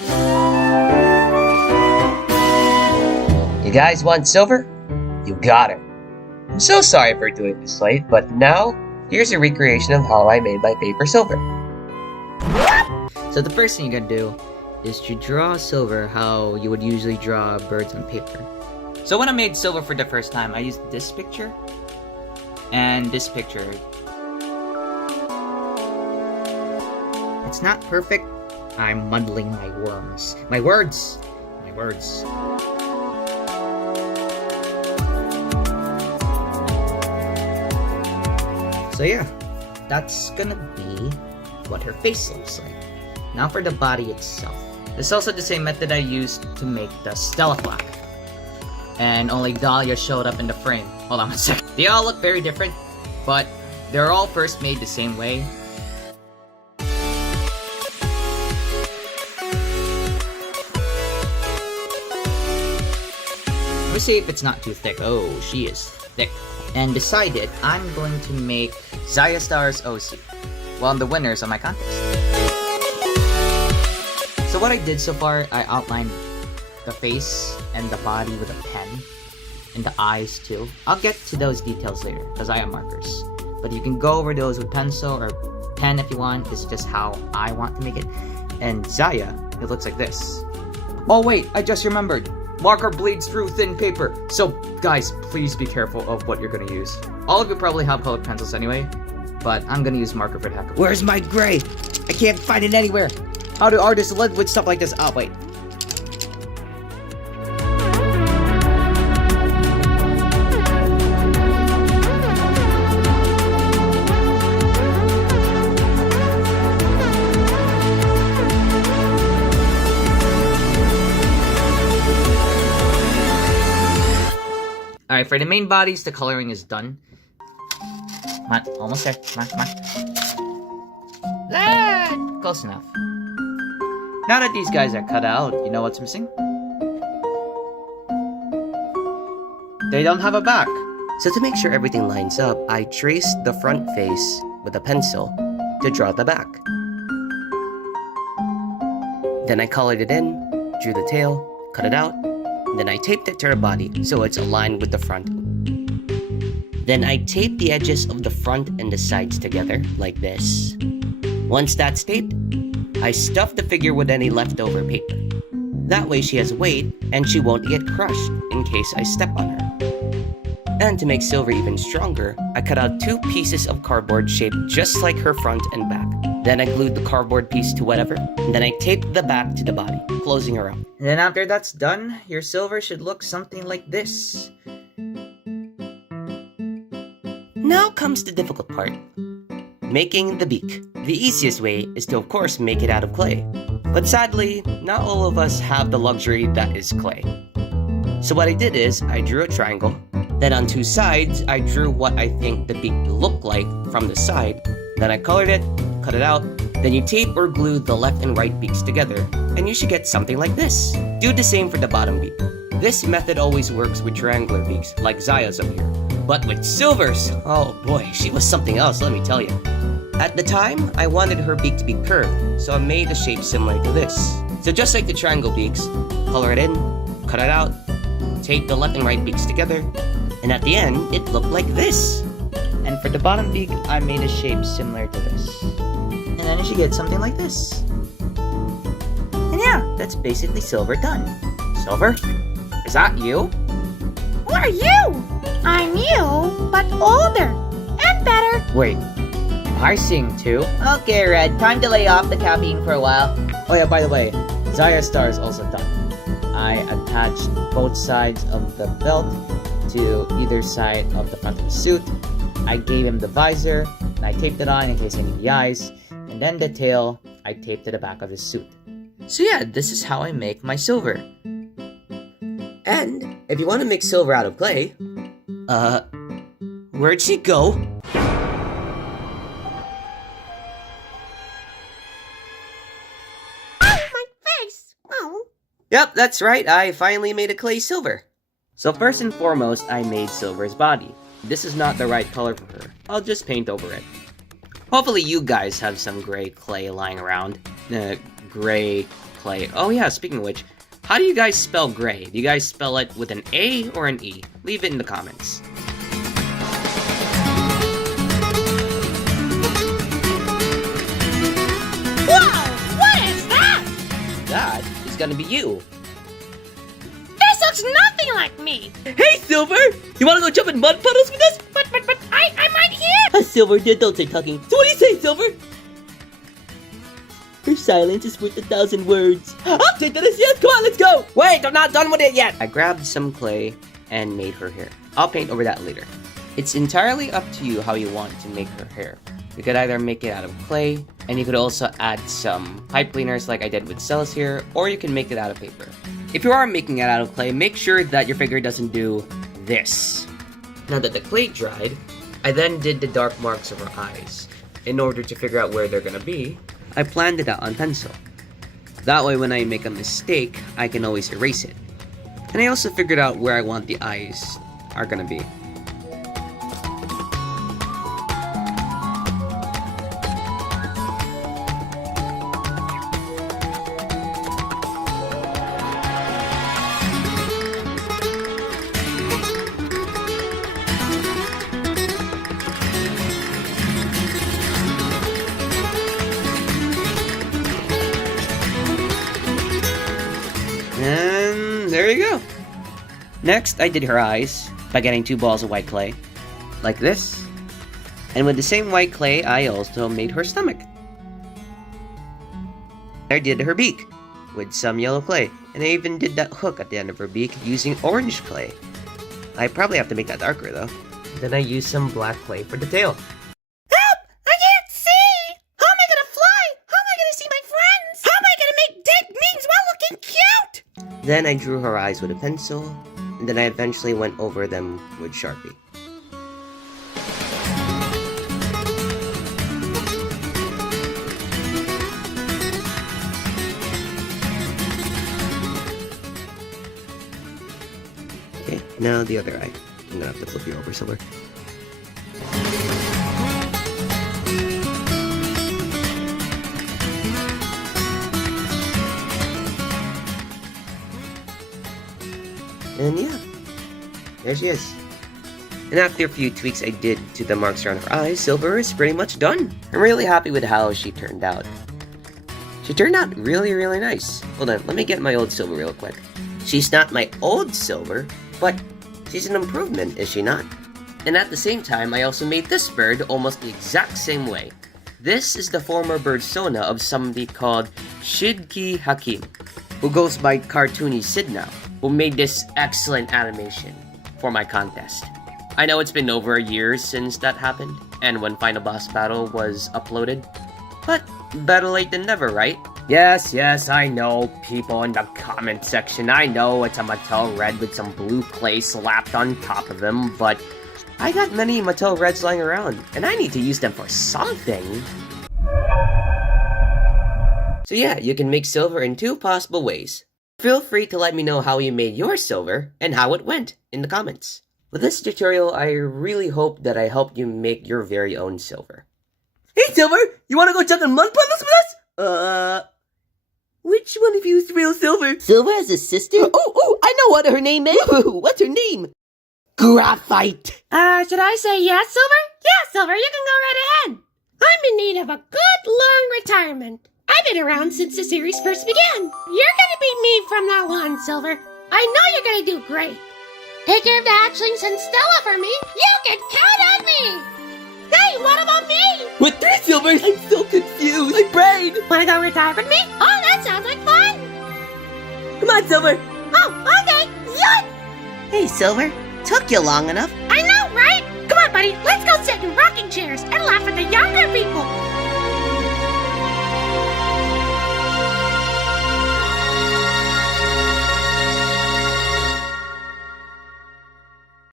You guys want silver? You got it. I'm so sorry for doing this late, but now, here's a recreation of how I made my paper silver. So the first thing you're gonna do is to draw silver how you would usually draw birds on paper. So when I made silver for the first time, I used this picture and this picture. It's not perfect. I'm muddling my words. My words. So yeah, that's gonna be what her face looks like. Now for the body itself. This is also the same method I used to make the Stella flag. And only Dahlia showed up in the frame. Hold on one second. They all look very different, but they're all first made the same way. Let me see if it's not too thick. Oh, she is thick. And decided I'm going to make Zaya Star's OC. Well, I'm the winners of my contest. So what I did so far, I outlined the face and the body with a pen. And the eyes too. I'll get to those details later, because I have markers. But you can go over those with pencil or pen if you want. It's just how I want to make it. And Zaya, it looks like this. Oh wait, I just remembered. Marker bleeds through thin paper. So guys, please be careful of what you're gonna use. All of you probably have colored pencils anyway, but I'm gonna use marker for the heck of it. Where's my gray? I can't find it anywhere. How do artists live with stuff like this? Oh wait. Alright, for the main bodies, the coloring is done. Come on, almost there. Come on. Ah, close enough. Now that these guys are cut out, you know what's missing? They don't have a back. So to make sure everything lines up, I traced the front face with a pencil to draw the back. Then I colored it in, drew the tail, cut it out, then I taped it to her body so it's aligned with the front. Then I taped the edges of the front and the sides together, like this. Once that's taped, I stuffed the figure with any leftover paper. That way she has weight and she won't get crushed in case I step on her. And to make silver even stronger, I cut out 2 pieces of cardboard shaped just like her front and back. Then I glued the cardboard piece to whatever, and then I taped the back to the body, closing her up. And then after that's done, your silver should look something like this. Now comes the difficult part. Making the beak. The easiest way is to of course make it out of clay. But sadly, not all of us have the luxury that is clay. So what I did is, I drew a triangle. Then on 2 sides, I drew what I think the beak looked like from the side. Then I colored it, cut it out. Then you tape or glue the left and right beaks together, and you should get something like this. Do the same for the bottom beak. This method always works with triangular beaks, like Zaya's up here. But with silvers, oh boy, she was something else, let me tell you. At the time, I wanted her beak to be curved, so I made a shape similar to this. So just like the triangle beaks, color it in, cut it out, tape the left and right beaks together, and at the end, it looked like this. And for the bottom beak, I made a shape similar to this. And then you should get something like this. And yeah, that's basically silver done. Silver? Is that you? Who are you? I'm you, but older and better. Wait, am I seeing too? Okay, Red, time to lay off the caffeine for a while. Oh yeah, by the way, Zaya Star is also done. I attached both sides of the belt to either side of the front of the suit. I gave him the visor, and I taped it on in case I need the eyes, and then the tail, I taped to the back of his suit. So yeah, this is how I make my silver. And if you want to make silver out of clay, where'd she go? My face! Oh. Yep, that's right, I finally made a clay silver. So first and foremost, I made Silver's body. This is not the right color for her. I'll just paint over it. Hopefully you guys have some gray clay lying around. Gray clay. Oh yeah, speaking of which, how do you guys spell gray? Do you guys spell it with an A or an E? Leave it in the comments. Whoa! What is that? That is gonna be you. This looks nothing like me. Hey, Silver! You wanna go jump in mud puddles with us? But I'm right here. Silver, don't say talking. So what do you say, Silver? Her silence is worth 1,000 words. I'll take that as yes. Come on, let's go. Wait, I'm not done with it yet! I grabbed some clay and made her hair. I'll paint over that later. It's entirely up to you how you want to make her hair. You could either make it out of clay, and you could also add some pipe cleaners like I did with Celis here, or you can make it out of paper. If you are making it out of clay, make sure that your figure doesn't do this. Now that the clay dried, I then did the dark marks of her eyes. In order to figure out where they're gonna be, I planned it out on pencil. That way when I make a mistake, I can always erase it. And I also figured out where I want the eyes are gonna be. And there you go. Next, I did her eyes by getting 2 balls of white clay, like this. And with the same white clay, I also made her stomach. I did her beak with some yellow clay, and I even did that hook at the end of her beak using orange clay. I probably have to make that darker though. Then I used some black clay for the tail. Help! I can't see. How am I gonna fly? How am I gonna see my friends? How am I gonna make dead memes while looking cute? Then I drew her eyes with a pencil, and then I eventually went over them with Sharpie. Okay, now the other eye. I'm gonna have to flip you over, Silver. And yeah, there she is. And after a few tweaks I did to the marks around her eyes, Silver is pretty much done. I'm really happy with how she turned out. She turned out really, really nice. Hold on, let me get my old Silver real quick. She's not my old Silver, but she's an improvement, is she not? And at the same time, I also made this bird almost the exact same way. This is the former persona of somebody called Shidki Hakim, who goes by Cartoony Sid now, who made this excellent animation for my contest. I know it's been over a year since that happened, and when Final Boss Battle was uploaded, but better late than never, right? Yes, I know, people in the comment section, I know it's a Mattel Red with some blue clay slapped on top of him, but I got many Mattel Reds lying around, and I need to use them for something. So yeah, you can make Silver in 2 possible ways. Feel free to let me know how you made your Silver and how it went in the comments. With this tutorial, I really hope that I helped you make your very own Silver. Hey, Silver! You wanna go jump in mud puddles with us? Which one of you is real Silver? Silver has a sister? Oh, I know what her name is! What's her name? Graphite! Should I say yes, Silver? Yeah, Silver, you can go right ahead. I'm in need of a good long retirement. I've been around since the series first began. You're gonna be me from now on, Silver. I know you're gonna do great. Take care of the hatchlings and Stella for me. You can count on me. Hey, what about me? With 3 Silvers? I'm so confused. My brain! Wanna go retire with me? Oh, that sounds like fun. Come on, Silver! Oh, okay. Yut! Hey, Silver. Took you long enough. I know, right? Come on, buddy. Let's go sit in rocking chairs and laugh at the younger people.